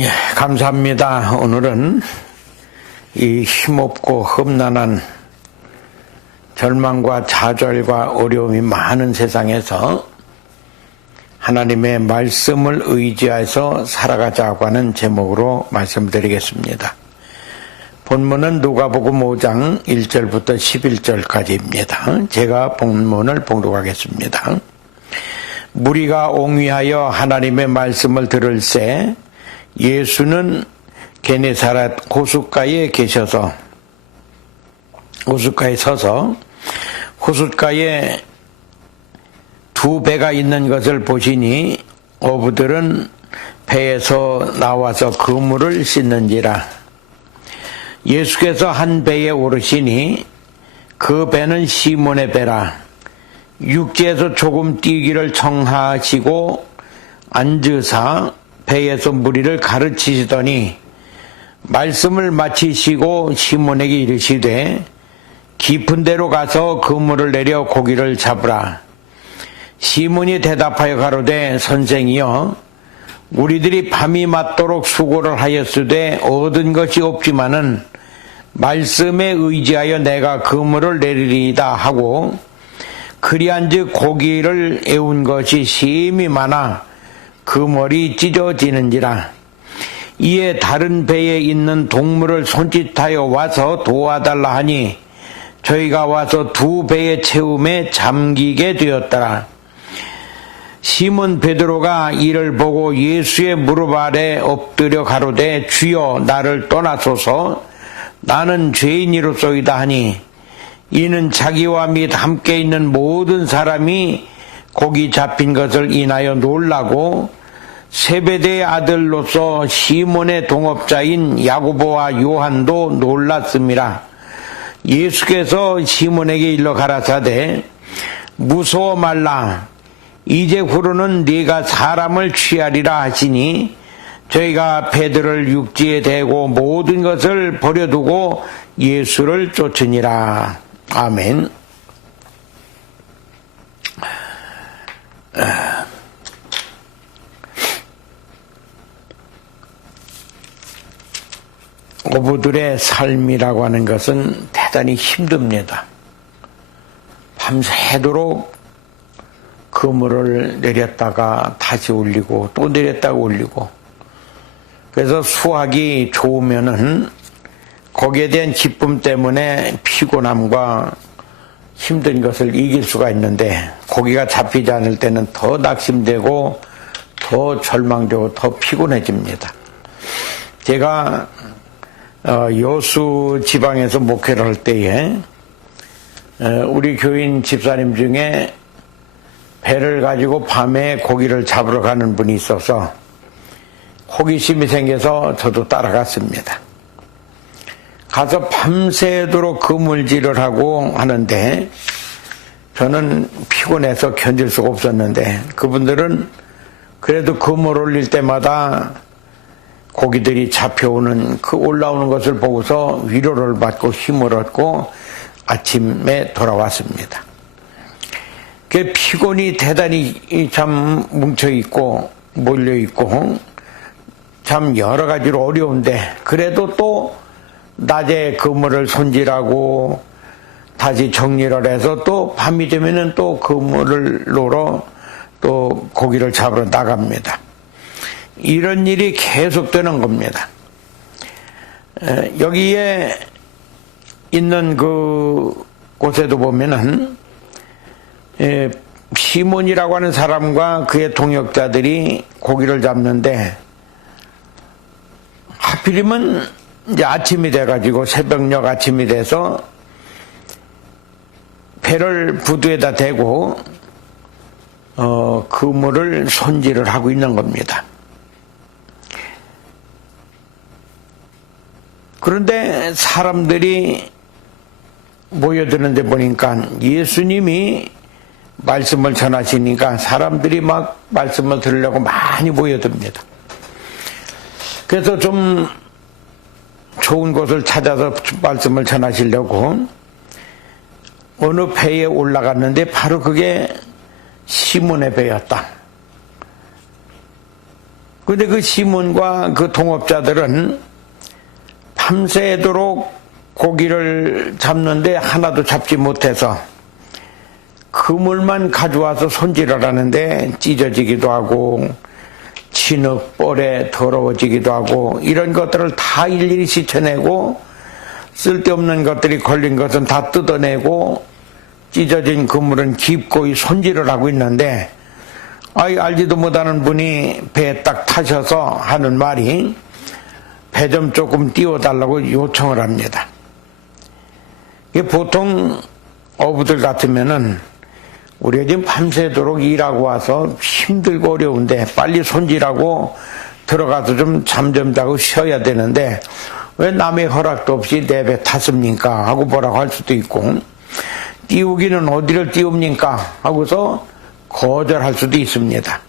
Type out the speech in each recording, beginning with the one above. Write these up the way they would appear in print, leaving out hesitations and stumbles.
예, 감사합니다. 오늘은 이 힘없고 험난한 절망과 좌절과 어려움이 많은 세상에서 하나님의 말씀을 의지해서 살아가자고 하는 제목으로 말씀드리겠습니다. 본문은 누가복음 5장 1절부터 11절까지입니다. 제가 본문을 봉독하겠습니다. 무리가 옹위하여 하나님의 말씀을 들을새 예수는 게네사렛 호숫가에 서서 호숫가에 두 배가 있는 것을 보시니 어부들은 배에서 나와서 그물을 씻는지라. 예수께서 한 배에 오르시니 그 배는 시몬의 배라. 육지에서 조금 뛰기를 청하시고 앉으사 배에서 무리를 가르치시더니 말씀을 마치시고 시몬에게 이르시되 깊은 데로 가서 그물을 내려 고기를 잡으라. 시몬이 대답하여 가로되 선생이여 우리들이 밤이 맞도록 수고를 하였으되 얻은 것이 없지만은 말씀에 의지하여 내가 그물을 내리리이다 하고 그리한즉 고기를 애운 것이 심히 많아 그물이 찢어지는지라. 이에 다른 배에 있는 동물을 손짓하여 와서 도와달라 하니 저희가 와서 두 배의 채움에 잠기게 되었더라. 시몬 베드로가 이를 보고 예수의 무릎 아래 엎드려 가로되 주여 나를 떠나소서 나는 죄인이로소이다 하니 이는 자기와 및 함께 있는 모든 사람이 고기 잡힌 것을 인하여 놀라고 세베대의 아들로서 시몬의 동업자인 야고보와 요한도 놀랐음이라. 예수께서 시몬에게 일러 가라사대 무서워 말라. 이제 후로는 네가 사람을 취하리라 하시니 저희가 배들을 육지에 대고 모든 것을 버려두고 예수를 쫓으니라. 아멘. 어부들의 삶이라고 하는 것은 대단히 힘듭니다. 밤새도록 그물을 내렸다가 다시 올리고 또 내렸다가 올리고, 그래서 수확이 좋으면은 거기에 대한 기쁨 때문에 피곤함과 힘든 것을 이길 수가 있는데 고기가 잡히지 않을 때는 더 낙심되고 더 절망되고 더 피곤해집니다. 제가 여수 지방에서 목회를 할 때에 우리 교인 집사님 중에 배를 가지고 밤에 고기를 잡으러 가는 분이 있어서 호기심이 생겨서 저도 따라갔습니다. 가서 밤새도록 그물질을 하고 하는데 저는 피곤해서 견딜 수가 없었는데 그분들은 그래도 그물 올릴 때마다 고기들이 잡혀오는 그 올라오는 것을 보고서 위로를 받고 힘을 얻고 아침에 돌아왔습니다. 그 피곤이 대단히 참 뭉쳐있고 몰려있고 참 여러 가지로 어려운데 그래도 또 낮에 그물을 손질하고 다시 정리를 해서 또 밤이 되면은 또 그물을 놓으러 또 고기를 잡으러 나갑니다. 이런 일이 계속되는 겁니다. 여기에 있는 그 곳에도 보면은 시몬이라고 하는 사람과 그의 동역자들이 고기를 잡는데 하필이면 이제 아침이 돼가지고 새벽녘 아침이 돼서 배를 부두에다 대고 그물을 손질을 하고 있는 겁니다. 그런데 사람들이 모여드는데 보니까 예수님이 말씀을 전하시니까 사람들이 막 말씀을 들으려고 많이 모여듭니다. 그래서 좀 좋은 곳을 찾아서 말씀을 전하시려고 어느 배에 올라갔는데 바로 그게 시몬의 배였다. 근데 그 시몬과 그 동업자들은 밤새도록 고기를 잡는데 하나도 잡지 못해서 그물만 가져와서 손질을 하는데 찢어지기도 하고 진흙, 뻘에 더러워지기도 하고 이런 것들을 다 일일이 씻어내고 쓸데없는 것들이 걸린 것은 다 뜯어내고 찢어진 그물은 기꺼이 손질을 하고 있는데 알지도 못하는 분이 배에 딱 타셔서 하는 말이 배 좀 조금 띄워달라고 요청을 합니다. 보통 어부들 같으면은 우리가 지금 밤새도록 일하고 와서 힘들고 어려운데 빨리 손질하고 들어가서 좀 잠 좀 자고 쉬어야 되는데 왜 남의 허락도 없이 내 배 탔습니까? 하고 뭐라고 할 수도 있고 띄우기는 어디를 띄웁니까? 하고서 거절할 수도 있습니다.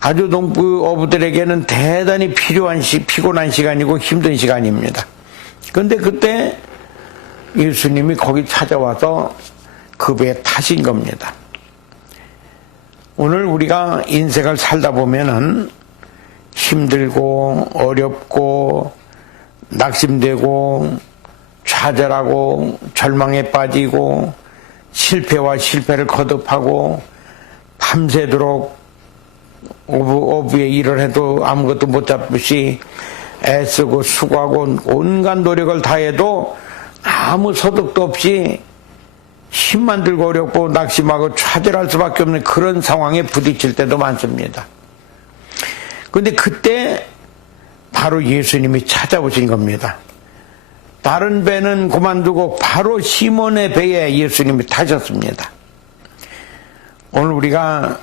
아주 농부 어부들에게는 대단히 피곤한 시간이고 힘든 시간입니다. 그런데 그때 예수님이 거기 찾아와서 그 배에 타신 겁니다. 오늘 우리가 인생을 살다 보면은 힘들고 어렵고 낙심되고 좌절하고 절망에 빠지고 실패와 실패를 거듭하고 밤새도록 어부의 일을 해도 아무것도 못 잡듯이 애쓰고 수고하고 온갖 노력을 다해도 아무 소득도 없이 힘만 들고 어렵고 낙심하고 좌절할 수밖에 없는 그런 상황에 부딪힐 때도 많습니다. 그런데 그때 바로 예수님이 찾아오신 겁니다. 다른 배는 그만두고 바로 시몬의 배에 예수님이 타셨습니다. 오늘 우리가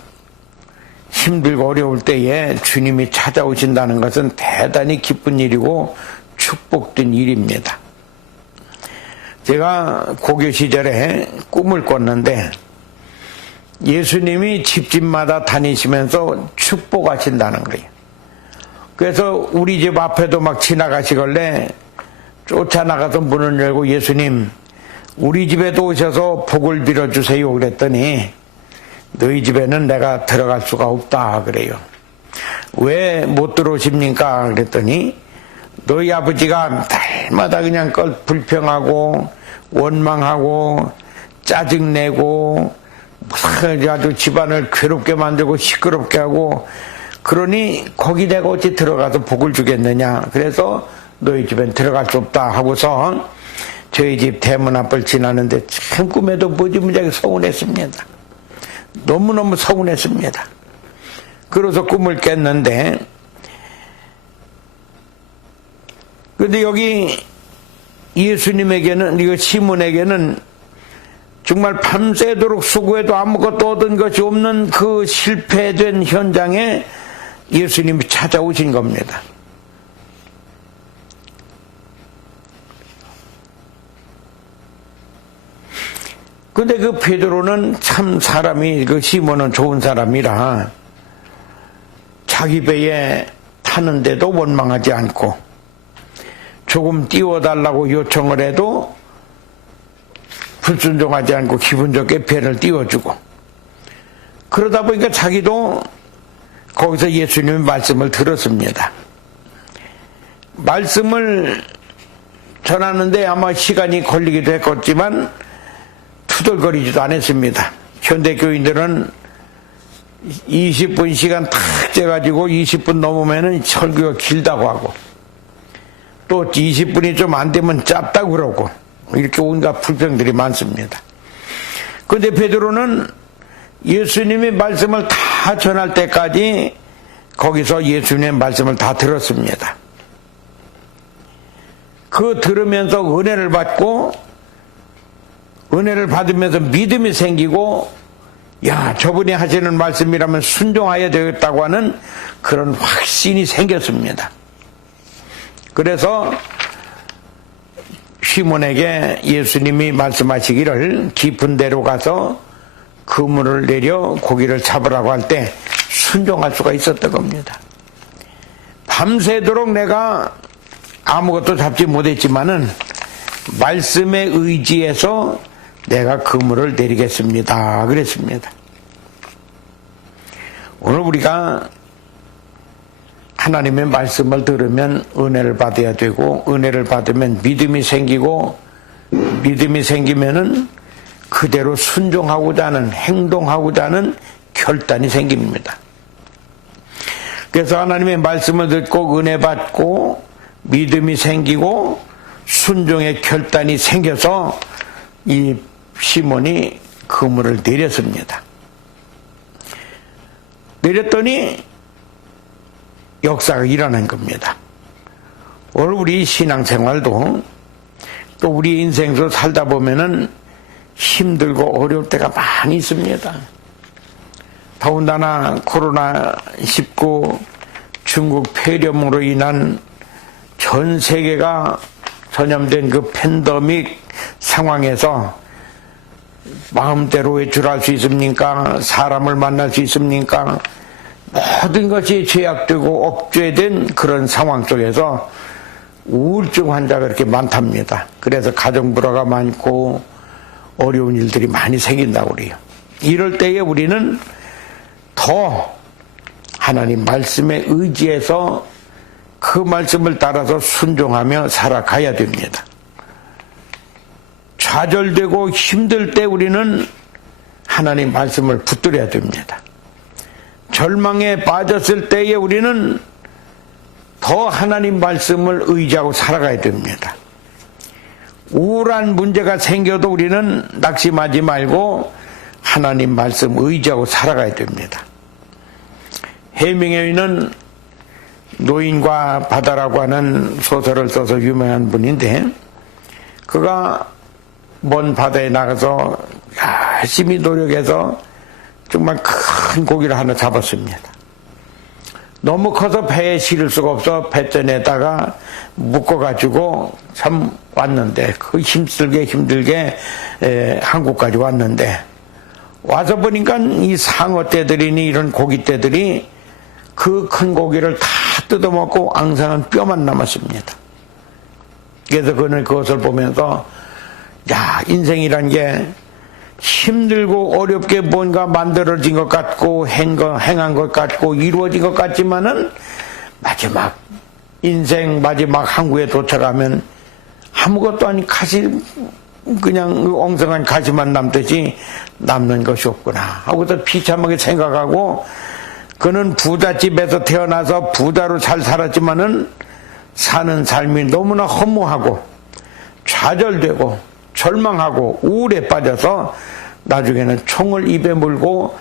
힘들고 어려울 때에 주님이 찾아오신다는 것은 대단히 기쁜 일이고 축복된 일입니다. 제가 고교 시절에 꿈을 꿨는데 예수님이 집집마다 다니시면서 축복하신다는 거예요. 그래서 우리 집 앞에도 막 지나가시길래 쫓아나가서 문을 열고 예수님 우리 집에도 오셔서 복을 빌어주세요 그랬더니 너희 집에는 내가 들어갈 수가 없다 그래요. 왜 못 들어오십니까? 그랬더니 너희 아버지가 날마다 그냥 불평하고 원망하고 짜증내고 아주 집안을 괴롭게 만들고 시끄럽게 하고 그러니 거기 내가 어찌 들어가서 복을 주겠느냐. 그래서 너희 집엔 들어갈 수 없다 하고서 저희 집 대문 앞을 지나는데 참 꿈에도 무지무지하게 서운했습니다. 너무너무 서운했습니다. 그래서 꿈을 깼는데 근데 여기 예수님에게는 이거 시몬에게는 정말 밤새도록 수고해도 아무것도 얻은 것이 없는 그 실패된 현장에 예수님이 찾아오신 겁니다. 근데 그 베드로는 참 사람이 그 시몬은 좋은 사람이라 자기 배에 타는데도 원망하지 않고 조금 띄워달라고 요청을 해도 불순종하지 않고 기분 좋게 배를 띄워주고 그러다 보니까 자기도 거기서 예수님의 말씀을 들었습니다. 말씀을 전하는데 아마 시간이 걸리기도 했겠지만 투덜거리지도 않았습니다. 현대교인들은 20분 시간 탁 재가지고 20분 넘으면 설교가 길다고 하고 또 20분이 좀 안 되면 짧다고 그러고 이렇게 온갖 불평들이 많습니다. 그런데 베드로는 예수님의 말씀을 다 전할 때까지 거기서 예수님의 말씀을 다 들었습니다. 그 들으면서 은혜를 받고 은혜를 받으면서 믿음이 생기고 야 저분이 하시는 말씀이라면 순종해야 되겠다고 하는 그런 확신이 생겼습니다. 그래서 시몬에게 예수님이 말씀하시기를 깊은 데로 가서 그물을 내려 고기를 잡으라고 할 때 순종할 수가 있었던 겁니다. 밤새도록 내가 아무것도 잡지 못했지만은 말씀에 의지해서 내가 그물을 내리겠습니다. 그랬습니다. 오늘 우리가 하나님의 말씀을 들으면 은혜를 받아야 되고, 은혜를 받으면 믿음이 생기고, 믿음이 생기면은 그대로 순종하고자 하는, 행동하고자 하는 결단이 생깁니다. 그래서 하나님의 말씀을 듣고 은혜 받고 믿음이 생기고 순종의 결단이 생겨서 이 시몬이 그물을 내렸습니다. 내렸더니 역사가 일어난 겁니다. 오늘 우리 신앙생활도 또 우리 인생도 살다 보면은 힘들고 어려울 때가 많이 있습니다. 더군다나 코로나19 중국 폐렴으로 인한 전 세계가 전염된 그 팬데믹 상황에서 마음대로 외출할 수 있습니까? 사람을 만날 수 있습니까? 모든 것이 제약되고 억제된 그런 상황 속에서 우울증 환자가 그렇게 많답니다. 그래서 가정 불화가 많고 어려운 일들이 많이 생긴다고 그래요. 이럴 때에 우리는 더 하나님 말씀에 의지해서 그 말씀을 따라서 순종하며 살아가야 됩니다. 좌절되고 힘들 때 우리는 하나님 말씀을 붙들어야 됩니다. 절망에 빠졌을 때에 우리는 더 하나님 말씀을 의지하고 살아가야 됩니다. 우울한 문제가 생겨도 우리는 낙심하지 말고 하나님 말씀 의지하고 살아가야 됩니다. 해밍웨이는 노인과 바다라고 하는 소설을 써서 유명한 분인데, 그가 먼 바다에 나가서 열심히 노력해서 정말 큰 고기를 하나 잡았습니다. 너무 커서 배에 실을 수가 없어 뱃전에다가 묶어가지고 참 왔는데, 그 힘들게 한국까지 왔는데, 와서 보니까 이 상어떼들이니 이런 고기떼들이 그 큰 고기를 다 뜯어먹고 앙상한 뼈만 남았습니다. 그래서 그는 그것을 보면서, 야, 인생이란 게 힘들고 어렵게 뭔가 만들어진 것 같고 행한 것 같고 이루어진 것 같지만은 마지막 인생 마지막 항구에 도착하면 아무것도 아닌 그냥 엉성한 가시만 남듯이 남는 것이 없구나 하고서 비참하게 생각하고, 그는 부잣집에서 태어나서 부자로 잘 살았지만은 사는 삶이 너무나 허무하고 좌절되고 절망하고 우울에 빠져서 나중에는 총을 입에 물고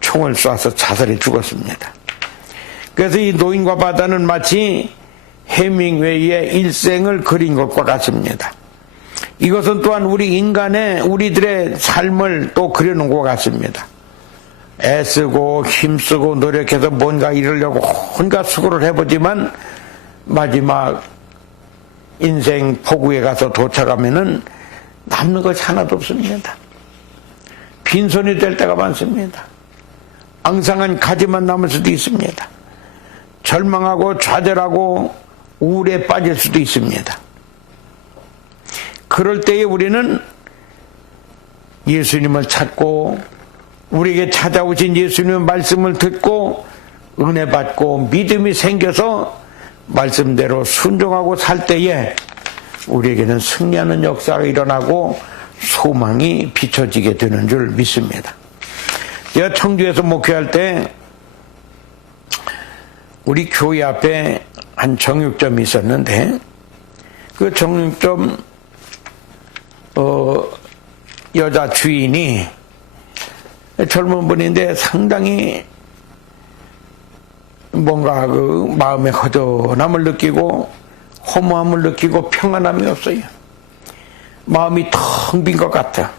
총을 쏴서 자살해 죽었습니다. 그래서 이 노인과 바다는 마치 해밍웨이의 일생을 그린 것과 같습니다. 이것은 또한 우리들의 삶을 또 그려놓은 것 같습니다. 애쓰고 힘쓰고 노력해서 뭔가 이루려고 온갖 수고를 해보지만 마지막 인생 포구에 가서 도착하면은 남는 것이 하나도 없습니다. 빈손이 될 때가 많습니다. 앙상한 가지만 남을 수도 있습니다. 절망하고 좌절하고 우울에 빠질 수도 있습니다. 그럴 때에 우리는 예수님을 찾고 우리에게 찾아오신 예수님의 말씀을 듣고 은혜 받고 믿음이 생겨서 말씀대로 순종하고 살 때에 우리에게는 승리하는 역사가 일어나고 소망이 비춰지게 되는 줄 믿습니다. 제가 청주에서 목회할 때 우리 교회 앞에 한 정육점이 있었는데, 그 정육점 여자 주인이 젊은 분인데 상당히 뭔가 그 마음의 허전함을 느끼고 허무함을 느끼고 평안함이 없어요. 마음이 텅 빈 것 같아.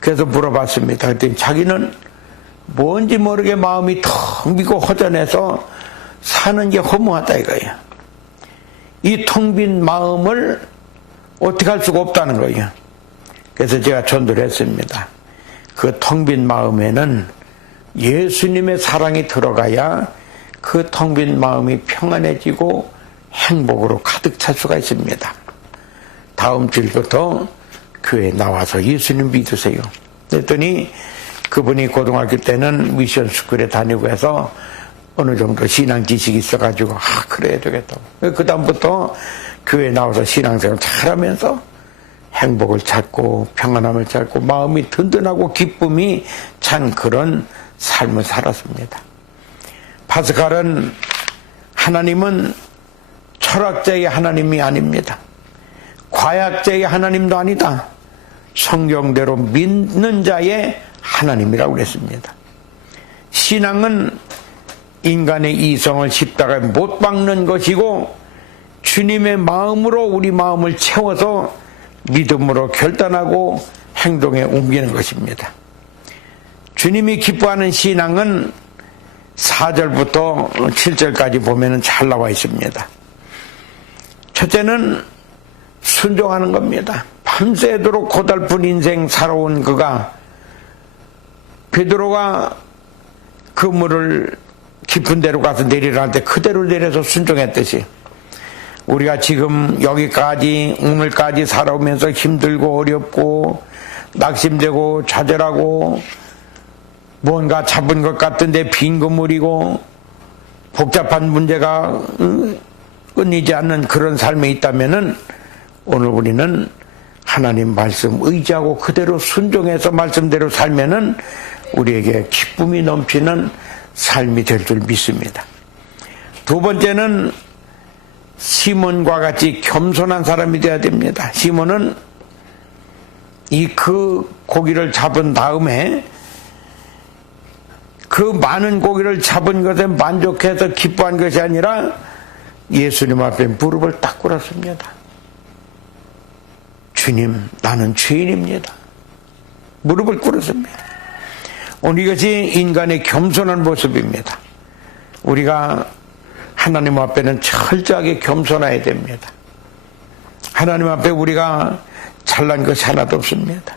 그래서 물어봤습니다. 그랬더니 자기는 뭔지 모르게 마음이 텅 비고 허전해서 사는 게 허무하다 이거예요. 이 텅 빈 마음을 어떻게 할 수가 없다는 거예요. 그래서 제가 전도를 했습니다. 그 텅 빈 마음에는 예수님의 사랑이 들어가야 그 텅 빈 마음이 평안해지고 행복으로 가득 찰 수가 있습니다. 다음 주부터 교회에 나와서 예수님 믿으세요. 그랬더니 그분이 고등학교 때는 미션 스쿨에 다니고 해서 어느 정도 신앙 지식이 있어가지고 그래야 되겠다. 그 다음부터 교회 나와서 신앙생활 잘하면서 행복을 찾고 평안함을 찾고 마음이 든든하고 기쁨이 찬 그런 삶을 살았습니다. 파스칼은 하나님은 철학자의 하나님이 아닙니다. 과학자의 하나님도 아니다. 성경대로 믿는 자의 하나님이라고 그랬습니다. 신앙은 인간의 이성을 십자가에 못 박는 것이고 주님의 마음으로 우리 마음을 채워서 믿음으로 결단하고 행동에 옮기는 것입니다. 주님이 기뻐하는 신앙은 4절부터 7절까지 보면 잘 나와 있습니다. 첫째는 순종하는 겁니다. 밤새도록 고달픈 인생 살아온 그가 베드로가 그물을 깊은 데로 가서 내리라는데 그대로 내려서 순종했듯이 우리가 지금 여기까지 오늘까지 살아오면서 힘들고 어렵고 낙심되고 좌절하고 뭔가 잡은 것 같은데 빈 그물이고 복잡한 문제가 끊이지 않는 그런 삶에 있다면은 오늘 우리는 하나님 말씀 의지하고 그대로 순종해서 말씀대로 살면은 우리에게 기쁨이 넘치는 삶이 될 줄 믿습니다. 두 번째는 시몬과 같이 겸손한 사람이 되어야 됩니다. 시몬은 그 고기를 잡은 다음에 그 많은 고기를 잡은 것에 만족해서 기뻐한 것이 아니라 예수님 앞에 무릎을 딱 꿇었습니다. 주님, 나는 죄인입니다. 무릎을 꿇었습니다. 오늘 이것이 인간의 겸손한 모습입니다. 우리가 하나님 앞에는 철저하게 겸손해야 됩니다. 하나님 앞에 우리가 잘난 것이 하나도 없습니다.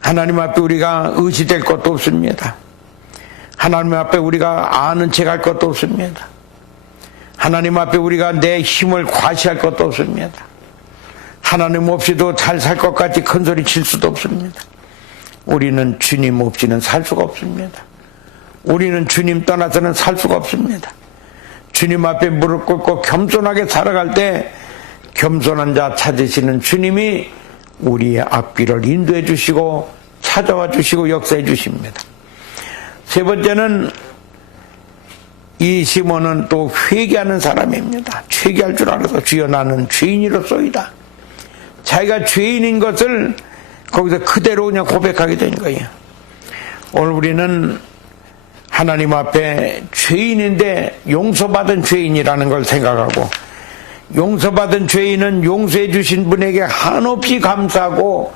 하나님 앞에 우리가 의지될 것도 없습니다. 하나님 앞에 우리가 아는 척할 것도 없습니다. 하나님 앞에 우리가 내 힘을 과시할 것도 없습니다. 하나님 없이도 잘 살 것 같이 큰 소리 칠 수도 없습니다. 우리는 주님 없이는 살 수가 없습니다. 우리는 주님 떠나서는 살 수가 없습니다. 주님 앞에 무릎 꿇고 겸손하게 살아갈 때 겸손한 자 찾으시는 주님이 우리의 앞길을 인도해 주시고 찾아와 주시고 역사해 주십니다. 세 번째는 이 시몬은 또 회개하는 사람입니다. 회개할 줄 알아서 주여 나는 죄인이로소이다. 자기가 죄인인 것을 거기서 그대로 그냥 고백하게 된 거예요. 오늘 우리는 하나님 앞에 죄인인데 용서받은 죄인이라는 걸 생각하고 용서받은 죄인은 용서해 주신 분에게 한없이 감사하고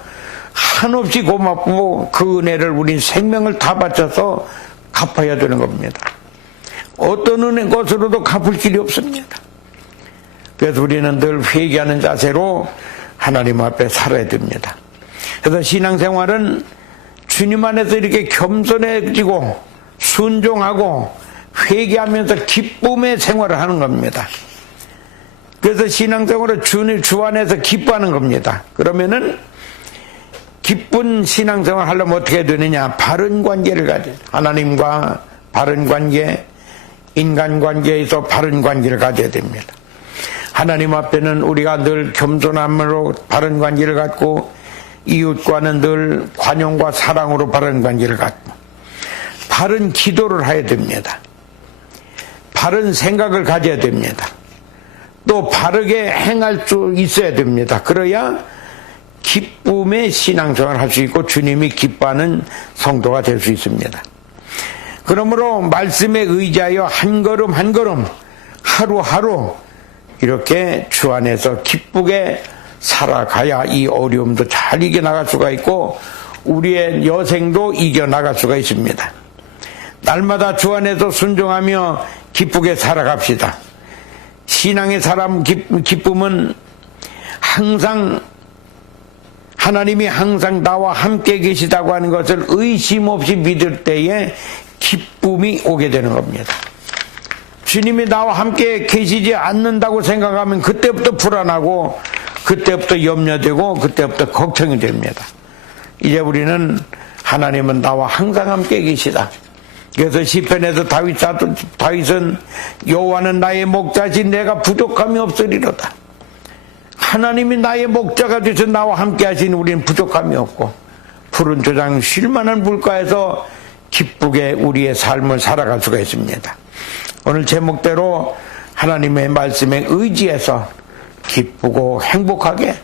한없이 고맙고 그 은혜를 우린 생명을 다 바쳐서 갚아야 되는 겁니다. 어떤 은혜 것으로도 갚을 길이 없습니다. 그래서 우리는 늘 회개하는 자세로 하나님 앞에 살아야 됩니다. 그래서 신앙생활은 주님 안에서 이렇게 겸손해지고 순종하고 회개하면서 기쁨의 생활을 하는 겁니다. 그래서 신앙생활은 주 안에서 기뻐하는 겁니다. 그러면은 기쁜 신앙생활 하려면 어떻게 해야 되느냐? 바른 관계를 가져야 돼요. 하나님과 바른 관계, 인간관계에서 바른 관계를 가져야 됩니다. 하나님 앞에는 우리가 늘 겸손함으로 바른 관계를 갖고 이웃과는 늘 관용과 사랑으로 바른 관계를 갖고 바른 기도를 해야 됩니다. 바른 생각을 가져야 됩니다. 또 바르게 행할 수 있어야 됩니다. 그래야 기쁨의 신앙생활을 할 수 있고 주님이 기뻐하는 성도가 될 수 있습니다. 그러므로 말씀에 의지하여 한 걸음 한 걸음 하루하루 이렇게 주 안에서 기쁘게 살아가야 이 어려움도 잘 이겨나갈 수가 있고 우리의 여생도 이겨나갈 수가 있습니다. 날마다 주 안에서 순종하며 기쁘게 살아갑시다. 신앙의 사람 기쁨은 항상 하나님이 항상 나와 함께 계시다고 하는 것을 의심 없이 믿을 때에 기쁨이 오게 되는 겁니다. 주님이 나와 함께 계시지 않는다고 생각하면 그때부터 불안하고 그때부터 염려되고 그때부터 걱정이 됩니다. 이제 우리는 하나님은 나와 항상 함께 계시다. 그래서 시편에서 다윗은 여호와는 나의 목자지 내가 부족함이 없으리로다. 하나님이 나의 목자가 되셔 나와 함께 하시니 우리는 부족함이 없고 푸른 조장 쉴만한 물가에서 기쁘게 우리의 삶을 살아갈 수가 있습니다. 오늘 제목대로 하나님의 말씀에 의지해서 기쁘고 행복하게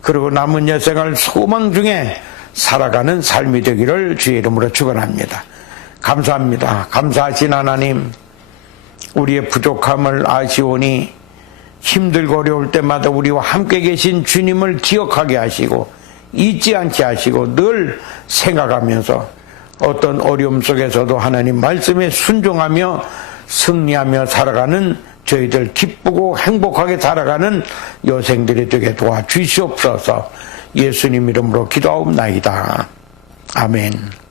그리고 남은 여생을 소망 중에 살아가는 삶이 되기를 주의 이름으로 축원합니다. 감사합니다. 감사하신 하나님, 우리의 부족함을 아시오니 힘들고 어려울 때마다 우리와 함께 계신 주님을 기억하게 하시고 잊지 않게 하시고 늘 생각하면서 어떤 어려움 속에서도 하나님 말씀에 순종하며 승리하며 살아가는 저희들 기쁘고 행복하게 살아가는 여생들이 되게 도와주시옵소서. 예수님 이름으로 기도하옵나이다. 아멘.